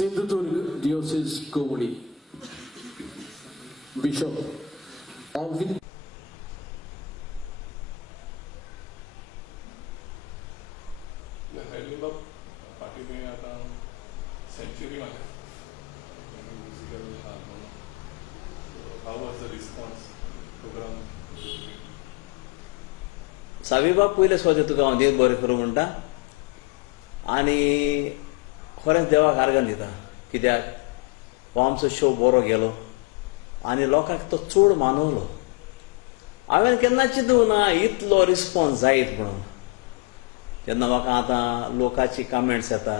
Sindhudurg Diocese Kovali, Bishop Alvin. Party में आता सेंचुरी में musical album. How was the response program? सावीबाब पयले सोदे तुका हांव देव बरें करूं म्हणटा आनी खरेंच देवाक आर्गां दिता कित्याक हो आमचो शो बरो गेलो आनी लोकांक तो चड मानवलो. हांवें केन्ना चिंतूंक ना इतलो रिस्पॉन्स जायत म्हणून. जेन्ना म्हाका आतां लोकांची कमेंट्स येता,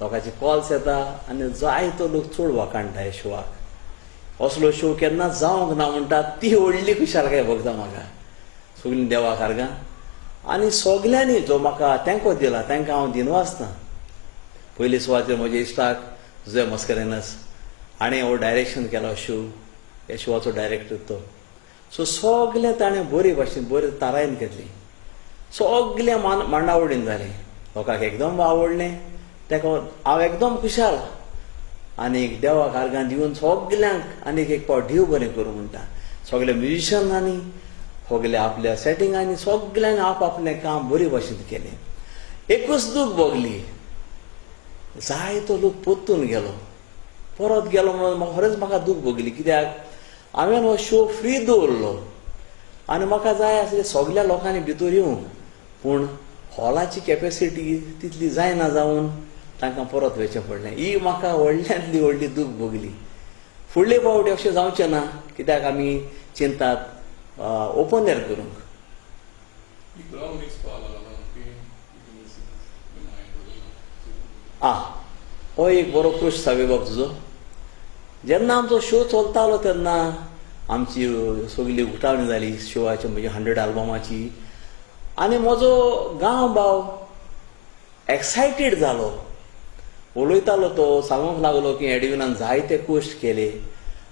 लोकांचे कॉल्स येता आनी जायतो लोक चड वाखाणटा ह्या शोवाक. असलो शो केन्ना जावंक ना म्हणटा ती व्हडली खुशालकाय भोगता म्हाका. सगलीं देवाक आर्गां आनी सगल्यांनी जो म्हाका तेंको दिला तांकां हांव दिनवासता. पयले सुवातेर म्हज्या इश्टाक जुझे मस्करेनस हाणें हो डायरेक्शन केलो शो, ह्या शोवाचो डायरेक्टर तो. सो सगलें ताणें बरे भाशेन बरे तारायन घेतली. सगलें मांडावळीन जालें. लोकांक एकदम आवडलें. ताका हांव एकदम खुशाल आनीक देवाक आर्गां दिवन सगल्यांक आनीक एक पावट देव बरें करूं म्हणटा. सगळे म्युजिशनांनी सगळे आपल्या सेटिंगांनी सगल्यांनी आपआपलें काम बरे भाशेन केलें. एकूच दूख भोगली, जायतो लोक परतून गेलो, परत गेलो म्हणून खरेंच म्हाका दूख भोगली. कित्याक हांवें हो शो फ्री दवरलो आनी म्हाका जाय आसलें सगल्या लोकांनी भितर येवंक, पूण हॉलाची कॅपेसिटी तितली जायना जावन तांकां परत वयचें पडलें. ही म्हाका व्हडल्यांतली व्हडली दूख भोगली. फुडले फावटी अशें जावचें ना कित्याक आमी चिंतात ओपन एअर करूंक. हो एक बरो प्रश्न सावेबाब तुजो. जेन्ना आमचो शो चलतालो तेन्ना आमची सगळी उठावणी जाली शोवाची, म्हणजे 100 आल्बमाची. आनी म्हजो गांव भाव एक्सायटेड जालो. उलयतालो तो, सांगूंक लागलो की एडविनान जायते कश्ट केले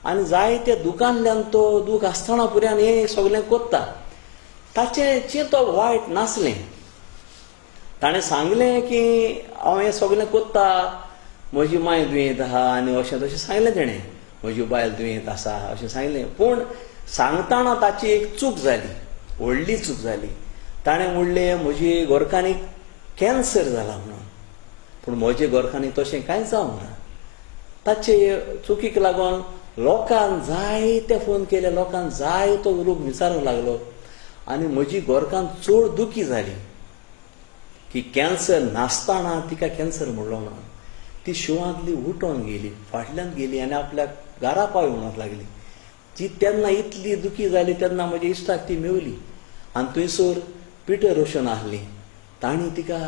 आनी जायते दुखांतल्यान तो दूख आसतना पुऱ्यान हें सगलें कोत्ता. ताचें चिंतो वायट नासलें. ताणें सांगलें की हांव हें सगलें कोत्ता, म्हजी माय दुयेंत आहा आनी अशें तशें सांगलें तेणें. म्हजी बायल दुयेंत आसा अशें सांगलें. पूण सांगतना ताची एक चूक जाली, व्हडली चूक जाली. ताणें म्हणलें म्हजी गोरकांनीक कॅन्सर जाला म्हणून. पूण म्हजे गोरकांनी तशें कांयच जावंक ना. ताचे चुकीक लागून लोकांक जायते फोन केले, लोकांक जायतो लोक विचारूंक लागलो आनी म्हजी गोरकां चड दुखी जाली की कॅन्सर नासतना तिका कॅन्सर म्हणलो म्हणून. ती शोवांतली उठोन गेली, फाटल्यान गेली आनी आपल्या घरा पावय म्हणूंक लागली. ती तेन्ना इतली दुखी जाली तेन्ना म्हज्या इश्टाक ती मेवली. आनी थंयसर पिटर रोशन आहली, तांणी तिका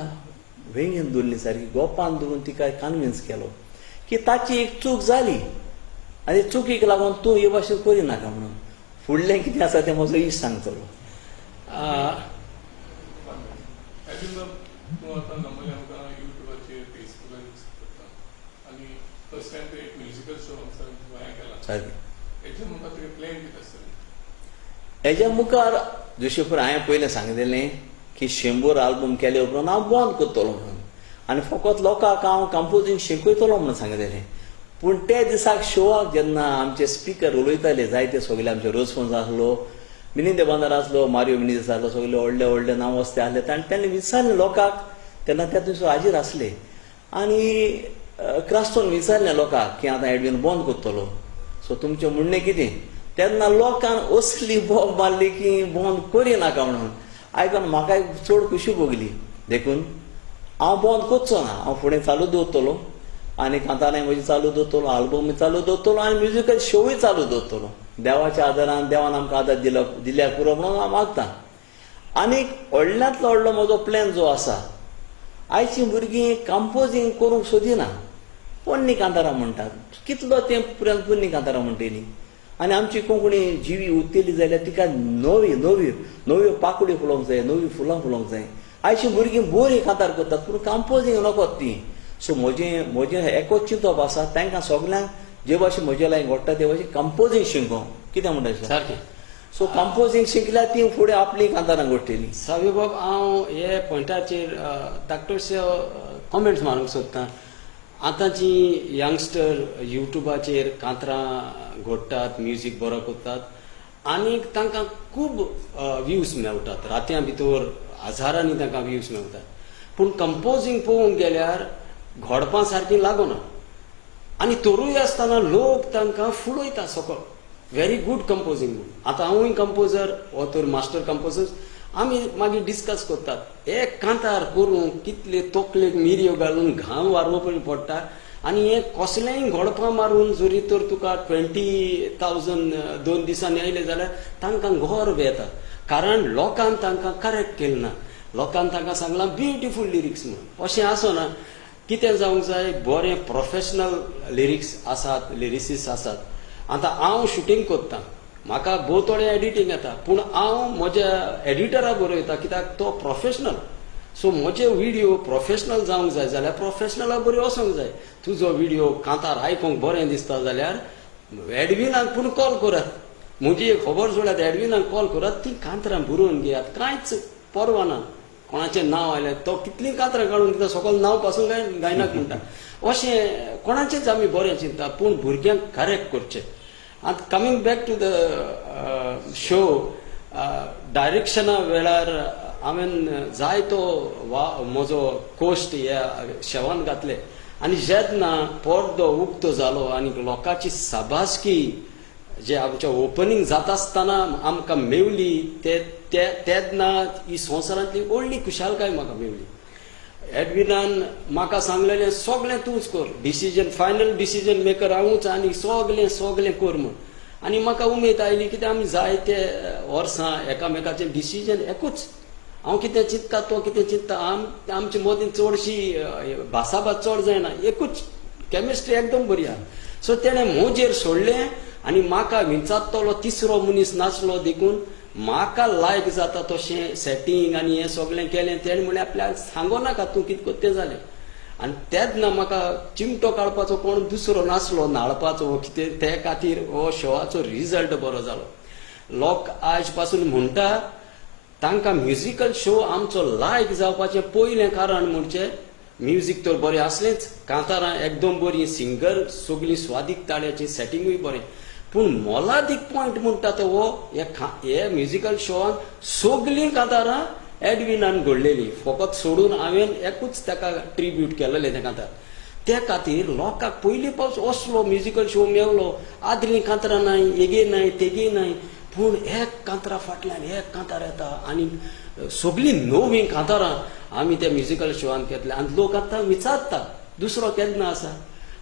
वेंगेन दवरली, सारकी गोपान दवरून तिका कन्विन्स केलो की ताची एक चूक जाली आनी चुकीक लागून तूं हे भाशेन करिनाका म्हणून. फुडलें कितें आसा तें म्हजो इश्ट सांगतलो. हेज्या मुखार जोशेफर हांवें पयलें सांगलेलें की 100 आल्बम केले उपरांत हांव बंद करतलो म्हणून आनी फकत लोकांक हांव कंपोजींग शिकयतलो म्हणून सांगलेलें. पूण ते दिसाक शोवाक जेन्ना आमचे स्पिकर उलयताले, जायते सगळे आमचे रोज फोन्स आसलो, मिलिंद बांदार आसलो, मारियो मिनीस आसलो, सगळे व्हडले व्हडले नांव वस्ते आसले. तांणी विचारलें लोकांक, तेन्ना ते थंयसर हाजीर आसले आनी क्रास्टोन विचारलें लोकांक की आतां एडविन बंद करतलो, सो तुमचें म्हणणें कितें. तेन्ना लोकांक असली बोब मारली की बंद करिनाका म्हणून. आयकून म्हाका चड खुशी भोगली. देखून हांव बंद करचो ना, हांव फुडें चालू दवरतलो आनी कांतारां म्हजी चालू दवरतलो, आल्बम चालू दवरतलो आनी म्युजिकल शोय चालू दवरतलो. देवाच्या आदारान देवान आमकां आदार दिल्यार पुरो म्हणून हांव मागतां. आनीक व्हडल्यांतलो व्हडलो म्हजो प्लॅन जो आसा, आयची भुरगीं कंपोजींग करूंक सोदिना, पोन्नी कांतारां म्हणटात. कितलो तेंप पुरान पोन्नी कांतारां म्हणटलीं. आनी आमची कोंकणी जिवी उरतली जाल्यार तिका नव्यो पाकळ्यो फुलोवंक जाय, नवीं फुलां फुलोवंक जाय. आयची भुरगीं बरीं कांतार करतात पूण कंपोजींग नकोत ती. सो म्हजें एकूच चिंतप आसा, तांकां सगल्यांक जे भाशेन म्हजे लायक घडटा ते भाशेन कंपोजींग शिकोवंक. कितें म्हणटा सारकें. सो कंपोजींग शिकल्यार ती फुडें आपली कांतारां घडटलीं. सावेबाब, हांव हे पॉयंटाचेर धाकटुशे कॉमेंट्स मारूंक सोदतां. आतांची यंगस्टर युट्यूबाचेर कांतरां घोडटात, म्युजीक बरो करतात आनी तांकां खूब व्ह्यूज मेळटात. रातयां भितर हजारांनी तांकां व्ह्यूज मेळटात. पूण कंपोजींग पळोवंक गेल्यार घोडपा सारकी लागना. आनी तरूय आसतना लोक तांकां फुलयता सकल. व्हेरी गुड कंपोजींग म्हणून. आतां हांवूय कंपोजर हो तर मास्टर कंपोजर. आमी मागीर डिस्कस करतात एक कांतार करूंक कितले तकलेक मिरयो घालून घाम वारोवपी पडटा आनी हे कसलेंय घोडपां मारून जरी तर तुका 20,000 2 दिसांनी आयले जाल्यार तांकां गर्व येता. कारण लोकांन तांकां करेक्ट केलें ना. लोकांन तांकां सांगलां ब्युटिफूल लिरिक्स म्हणून. अशें आसना. कितें जावंक जाय बरें प्रोफेशनल लिरिक्स आसात, लिरिसिस्ट आसात. आतां हांव शुटींग करतां. म्हाका भोवतोळें एडिटींग येता पूण हांव म्हज्या एडिटराक बरयता कित्याक तो प्रोफेशनल. सो म्हजे व्हिडिओ प्रोफेशनल जावंक जाय जाल्यार प्रोफेशनलाक बरी वचोंक जाय. तुजो व्हिडिओ कांतार आयकूंक बरें दिसता जाल्यार एडविनाक पूण कॉल करात. म्हजी एक खबर जोड्यात एडविनाक कॉल करात. ती कांतरां बरोवन घेयात. कांयच परवा ना. कोणाचें नांव आयलें तो कितलीं कांतरां काडून दिता सकयल नांव पासून गायनाक म्हणटा. अशें कोणाचेंच आमी बरें चिंतता पूण भुरग्यांक करेक्ट करचें. आतां coming back to the show डायरेक्शना वेळार हांवें जायतो म्हजो कोस्ट ह्या शवान घातले आनी जेन्ना पडदो उक्तो जालो आनी लोकांची शाबासकी जे आमचें ओपनिंग जाता आसतना आमकां मेवली तेन्ना ही संवसारांतली व्हडली खुशालकाय म्हाका मेवली. एडविनान म्हाका सांगलेलें सगळें तूंच कर. डिसिजन फायनल डिसिजन मेकर हांवूच आनी सगळें कर म्हूण. आनी म्हाका उमेद आयली कित्याक आमी जायते वर्सां एकामेकाचें डिसिजन एकूच. हांव कितें चिंतता तो कितें चिंतता आमचे मदीं चडशी भासाभास चड जायना. एकूच कॅमिस्ट्री एकदम बरी आहा. सो तेणें म्हजेर सोडलें आनी म्हाका विचारतलो तिसरो मनीस नासलो देखून म्हाका लायक जाता तशें सेटींग आनी हें सगळें केलें. तेणें म्हणलें आपल्याक सांगो नाका तूं कितें करता तें जालें. आनी तेन्ना म्हाका चिमटो काडपाचो कोण दुसरो नासलो नाळपाचो कितें ते खातीर हो शोवाचो रिजल्ट बरो जालो. लोक आयज पासून म्हणटा तांकां म्युजिकल शो आमचो लायक जावपाचें पयलें कारण म्हणचें म्युजीक तर बरें आसलेंच. कांतारां एकदम बरीं, सिंगर सगळीं स्वादीक ताळ्याचें, सेटिंगूय बरें. पूण मोलादीक पॉयंट म्हणटा तो हो हे म्युजिकल शोवान सगळीं कांतारां एडविनान घडलेलीं. फकत सोडून हांवें एकूच ताका ट्रिब्यूट केलेलें तें कांतार. त्या खातीर लोकांक पयलीं पावस असलो म्युजिकल शो मेळ्ळो. आदलीं कांतरां नाय, हेगे नाय, तेगे नाय. पूण एक कांतरा फाटल्यान एक कांतार येता आनी सगळीं नवीं कांतारां आमी त्या म्युजिकल शोवान घेतल्या. आनी लोक आतां विचारता दुसरो केन्ना आसा.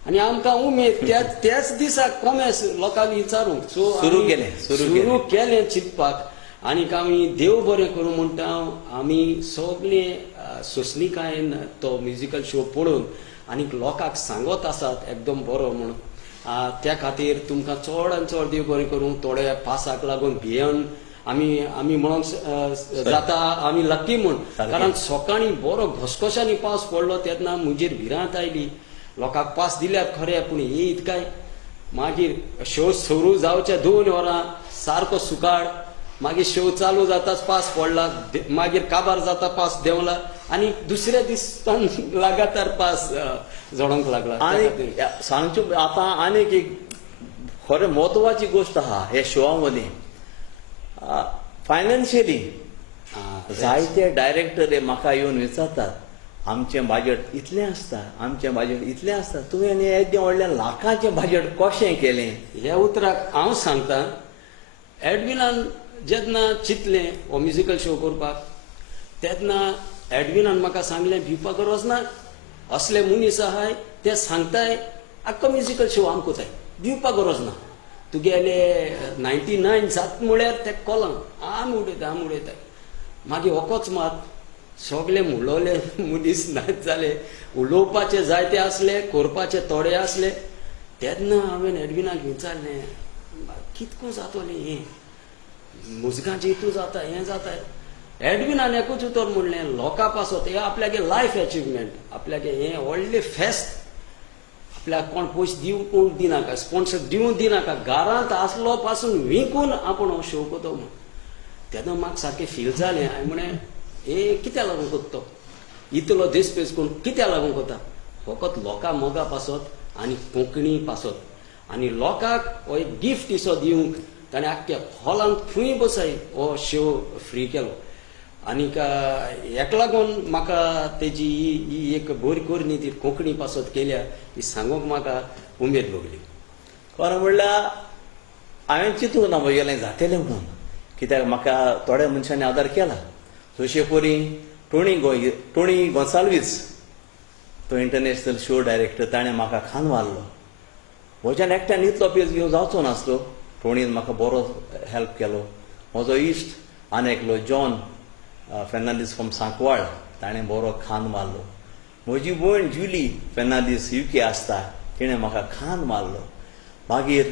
आनी आमकां उमेद त्याच दिसाक कॉमेस लोकांनी विचारूंक. सो सुरू केलें चिंतपाक. आनीक आमी देव बरें करूं म्हणटा. आमी सगळें सोंसणीकायेन तो म्युजिकल शो पळोवन आनीक लोकांक सांगत आसात एकदम बरो म्हणून. त्या खातीर तुमकां चड आनी चड देव बरें करूं. थोडे पासाक लागून भियेन आमी म्हणूंक जाता आमी लकी म्हूण. कारण सकाळीं बरो घसघशांनी पावस पडलो तेन्ना म्हजेर भिरांत आयली. लोकांक पास दिल्यात खरें पूण येत काय. मागीर शो सुरू जावचे 2 वरां सारको सुकाळ. मागीर शो चालू जाताच पास पडला. मागीर काबार जाता पास देंवला आनी दुसऱ्या दिसान लगातार पास जळोंक लागला. आनी सांगच्यो आतां आनीक एक खरें म्हत्वाची गोश्ट आहा हे शोआ मदीं. फायनान्शियली जायते डायरेक्टर म्हाका येवन विचारतात आमचें बाजेट इतलें आसता, आमचें बाजेट इतलें आसता. तुवें येदें व्हडलें लाखांचें बाजेट कशें केलें? ह्या उतराक हांव सांगतां. एडविनान जेन्ना चिंतलें हो म्युजिकल शो करपाक तेन्ना एडविनान म्हाका सांगलें भिवपाक गरज ना. असले मनीस आहाय ते सांगताय आख्खो म्युजिकल शो आमी कोताय. भिवपाक गरज ना. तुगेले 99 जात म्हळ्यार ते कोलां आमी उडयताय. मागीर होकोच मात सगळे उलोवले मनीस नाच जाले. उलोवपाचे जायते आसले, करपाचे थोडे आसले. तेन्ना हांवें एडविनाक विचारलें कितको जातोलें हें मुजगांचें हितू जाता हें जाता. एडविनान एकूच उतर म्हणलें लोकां पासत हें आपल्यागे लायफ अचिवमेंट. आपल्यागे हें व्हडलें फेस्त. आपल्याक कोण पयशे दिवंक दिनाका, स्पॉन्सर दिवंक दिनाका. घरांत आसलो पासून विकून आपूण हो शो कोतो म्हूण. तेन्ना म्हाका सारकें फील जालें. हांवें म्हळें हे कित्याक लागून कोत्तो इतलो देस्पेस करून कित्याक लागून कोता. फकत लोकां मोगा पासत आनी कोंकणी पासत आनी लोकांक हो एक गिफ्ट इसो दिवंक ताणें आख्ख्या हॉलांत खंय बसाय हो शो फ्री केलो आनीक हेका लागून म्हाका तेजी ही एक बरी कोरणी ती कोंकणी पासत केल्या ही सांगूंक म्हाका उमेद भोगली. खरें म्हणल्यार हांवें चिंतूंक ना म्हगेलें जातलें म्हणून, कित्याक म्हाका थोड्या मनशांनी आदार केला. जशे परी टोणी गोन्साल्वीस तो इंटरनॅशनल शो डायरेक्टर, ताणें म्हाका खांद मारलो. म्हज्यान एकट्यान इतलो पेज घेवन जावचो नासलो. टोणीन म्हाका बरो हेल्प केलो. म्हजो इश्ट आनी एकलो जॉन फेर्नांदीस फ्रॉम सांकवाळ, ताणें बरो खांद मारलो. म्हजी भयण जुली फेर्नांदीस UK आसता, तिणें म्हाका खांद मारलो. मागीर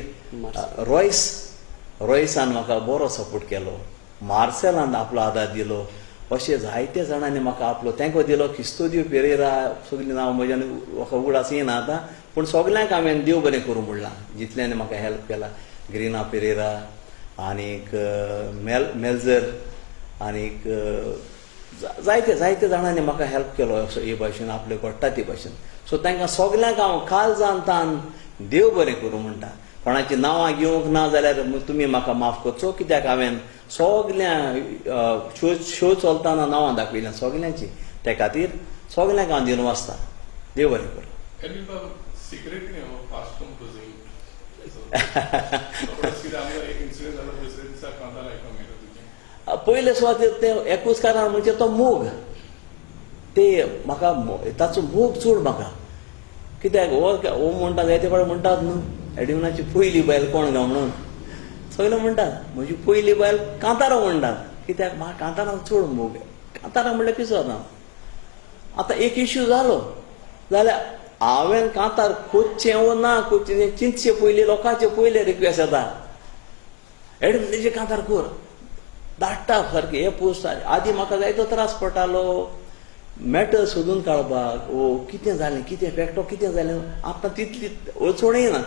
रॉयसान म्हाका बरो सपोर्ट केलो. मार्सेलान आपलो आदार दिलो. अशे जायते जाणांनी म्हाका आपलो तेंको दिलो. किस्तोदियो पेरेरा सगळीं नांव म्हज्यान म्हाका उगडास येना आतां, पूण सगल्यांक हांवें देव बरें करूं म्हणलां जितल्यांनी म्हाका हेल्प केला. ग्रिना पेरेरा आनीक मेल्झर आनीक जायते जायते जाणांनी म्हाका हेल्प केलो हे भाशेन, आपले घडटा ते भाशेन. सो तांकां सगल्यांक हांव काल जावन देव बरें करूं म्हणटा. कोणाची नांवां घेवंक ना जाल्यार तुमी म्हाका माफ करचो, कित्याक हांवें सगल्या शो चलतना नांवां दाखयल्यां सगल्यांची. ते खातीर सगल्यांक हांव दिवन वाचता. देव बरें करूं. Can you secretly fast composing? कितें आमकां एक इन्सिडेंट जालो दुसऱ्या दिसा कांतार आयकूंक मेळ्ळो तुजें. पयले सुवातेर ते एकूच कारण म्हणजे तो मोग. ते म्हाका ताचो मोग चड म्हाका. कित्याक हो म्हणटा जायते फावट म्हणटात न्हू एडिवनाची पयली बायल कोण गा म्हणून सगळे म्हणटात. म्हजी पयली बायल कांतारा म्हणटात, कित्याक म्हाका कांताराक चड मोग. कांतारा म्हणल्यार कितें जाता, आतां एक इश्यू जालो जाल्यार हांवें कांतार खोदचें वो ना खोदचें चिंतचे पयलीं लोकांचे पयले रिक्वेस्ट येता, एडिवनाचे कांतार कर धाडटा सारकें. हे पोस्ट आदीं म्हाका जायतो त्रास पडटालो मॅटर सोदून काडपाक. ओ कितें जालें, कितें फॅक्टो कितें जालें, आतां तितली वचोण येना,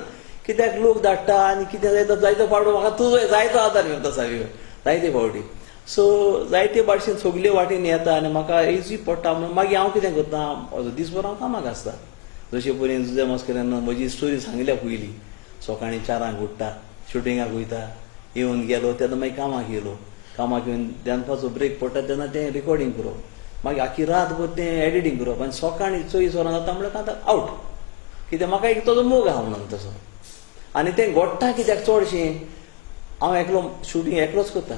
कित्याक लोक धाडटा आनी कितें जायतो जायतो फावटी म्हाका तुजो जायतो आदार मेळटा सारको जायते फावटी. सो जायते भाशेन सगळे वाटेन येता आनी म्हाका इजी पडटा. म्हणून मागीर हांव कितें करता, दिसभर हांव कामाक आसता. जशे परेन जुजे मस्करेन म्हजी स्टोरी सांगल्या पयलीं, सकाळीं 4 उठ्ठा, शुटिंगाक वयता, येवन गेलो तेन्ना मागीर कामाक येयलो. कामाक येवन दनपारचो ब्रेक पडटा तेन्ना तें रिकॉर्डिंग करप, मागीर आख्खी रातभर तें एडिटींग करप आनी सकाळीं 24 वरां जाता म्हणल्यार कांतार आवट. कित्याक म्हाका एक ताजो मोग आहा म्हणून तसो. आनी तें घडटा कित्याक चडशें हांव एकलो शुटींग एकलोच करता.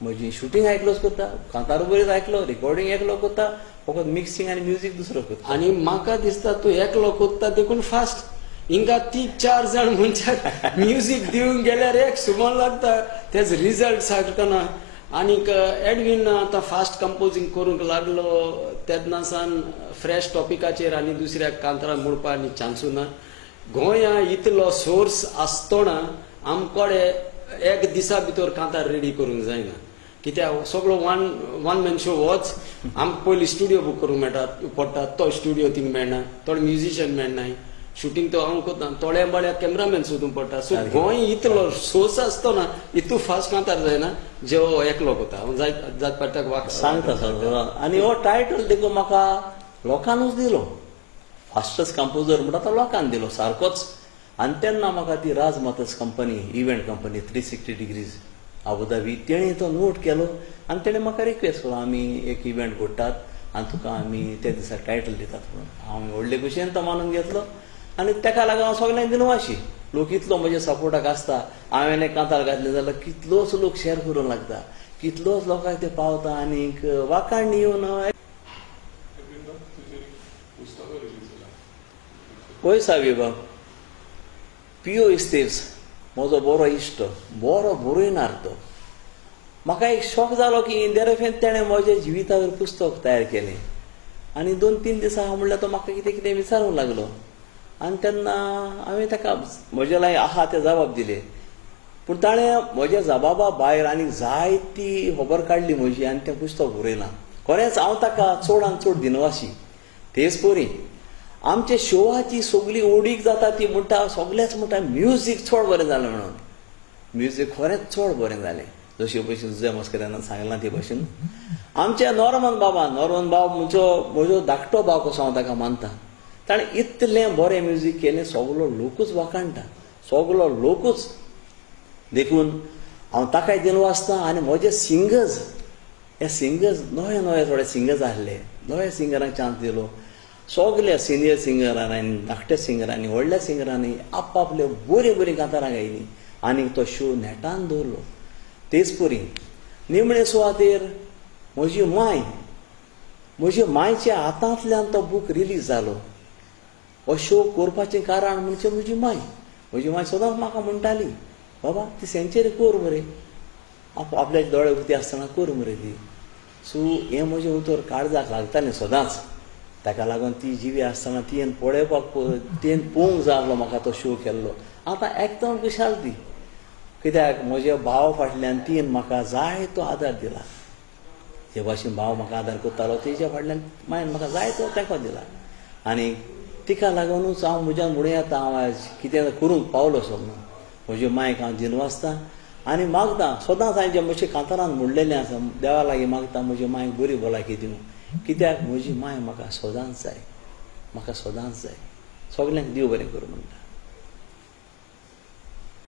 म्हजी शुटींग एकलोच करता, कांतार बरेच आयकलो, रिकॉर्डिंग एकलो करता, फकत मिक्सिंग आनी म्युजीक दुसरो करता. आनी म्हाका दिसता तूं एकलो कोत्ता देखून फास्ट. हिंगा 3-4 जाण मनशाक म्युजीक दिवंक गेल्यार एक सुमार लागता, तेच रिजल्ट सारकना. आनीक एडवीन आतां फास्ट कंपोजींग करूंक लागलो तेन्नासान फ्रेश टॉपिकाचेर आनी दुसऱ्याक कांतराक म्हणपा आनी चान्सू ना. गोंया इतलो सोर्स आसतना आमकोडे एक दिसा भितर कांतार रेडी करूंक जायना. कित्याक सगळो वन मॅन शो होच. आमकां पयलीं स्टुडियो बूक करूंक पडटा, तो स्टुडियो थिंग मेळना, थोडे म्युजिशियन मेळनाय, शुटींग तो हांव कोत्ता, थोड्या बाड्या कॅमेरामॅन सोदूंक पडटा. सो गोंय इतलो सोर्स आसतना इतू फास्ट कांतार जायना जो एकलो कोता. हांव जात पडटा सांगता सर. आनी हो टायटल देखून म्हाका लोकांनूच दिलो. फास्टस्ट कंपोजर म्हणटा तो लोकांन दिलो सारकोच. आनी तेन्ना म्हाका ती राजमातस company, event company 360 degrees Abu Dhabi, तेणें तो नोट केलो आनी तेणें म्हाका रिक्वेस्ट केलो, आमी एक इव्हेंट घडटात आनी तुका आमी त्या दिसा टायटल दितात म्हणून. हांवें व्हडले भशेन तो मानून घेतलो आनी ताका लागून हांव सगळ्यांक दिलो वाशी. लोक इतलो म्हज्या सपोर्टाक आसता. हांवें एक कांतार घातलें जाल्यार कितलोच लोक शेअर करूंक लागता, कितलोच लोकांक ते पावता. आनीक वाकाण येवन पळय साविबाब, P.O. इस्तेव्स म्हजो बरो इश्ट, बरो बरयणार तो. म्हाका एक शॉक जालो की इंदेरफेन तेणें म्हज्या जिविता वयर पुस्तक तयार केलें. आनी 2-3 दिसा हांव म्हणल्यार तो म्हाका कितें कितें विचारूंक लागलो. आनी तेन्ना हांवें ताका म्हजे लायक आहा ते जबाब दिले. पूण ताणें म्हज्या जबाबा भायर आनी जायती खबर काडली म्हजी आनी तें पुस्तक बरयलां. खरेंच हांव ताका चडांत चड दिनवाशी. तेच परी आमच्या शोवाची सगळी ओडीक जाता ती म्हणटा सगळेच म्हणटा म्युजीक चड बरें जालें म्हणून. म्युजीक खरेंच चड बरें जालें. जशे भशेन जुजे मस्करेन सांगलां ते भशेन आमच्या नॉर्मन बाब म्हजो धाकटो भाव कसो हांव ताका मानता. ताणें इतलें बरें म्युजीक केलें, सगलो लोकूच वखाणटा, सगलो लोकूच. देखून हांव ताकाय दिवन वाचतां. आनी म्हजे सिंगर्स, हे सिंगर्स नवे नवे थोडे सिंगर्स आहले, नवे सिंगरांक चान्स दिलो. सगल्या सिनियर सिंगरांनी, धाकट्या सिंगरांनी, व्हडल्या सिंगरांनी आपआपल्यो बरीं बरीं कांतारां गायलीं. आनी तो शो नेटान दवरलो. तेच परी निमणे सुवातेर म्हजी मांयच्या हातांतल्यान तो बूक रिलीज जालो. हो शो करपाचें कारण म्हणजे म्हजी मांय. म्हजी मांय सदांच म्हाका म्हणटाली, बाबा ती सेंचुरी कर मरे, आपल्या दोळे उक्ते आसतना कर मरे ती. सो हें म्हजें उतर काळजाक लागतालें सदांच. ताका लागून ती जिवी आसतना तियेन तियेन पळोवंक जाय आसलो म्हाका तो शो केल्लो. आतां एकदम खुशाल ती, कित्याक म्हज्या भावा फाटल्यान तियेन म्हाका जायतो आदार दिला. जे भाशेन भाव म्हाका आदार करतालो तेच्या फाटल्यान मायन म्हाका जायतो तेंको दिला. आनी तिका लागूनच हांव म्हज्यान म्हणूं येता, हांव आयज कितें करूंक पावलो सो म्हणून. म्हजे मांयक हांव दिवन वाचतां आनी मागतां. सदांच हांवें जें म्हज्या कांतारांत म्हणलेलें आसा, देवा लागीं मागतां म्हजे मांयक बरी भलायकी दिवं. कित्याक म्हजी मांय म्हाका सदांच जाय, म्हाका सदांच जाय. सगल्यांक देव बरें करूं म्हणटा.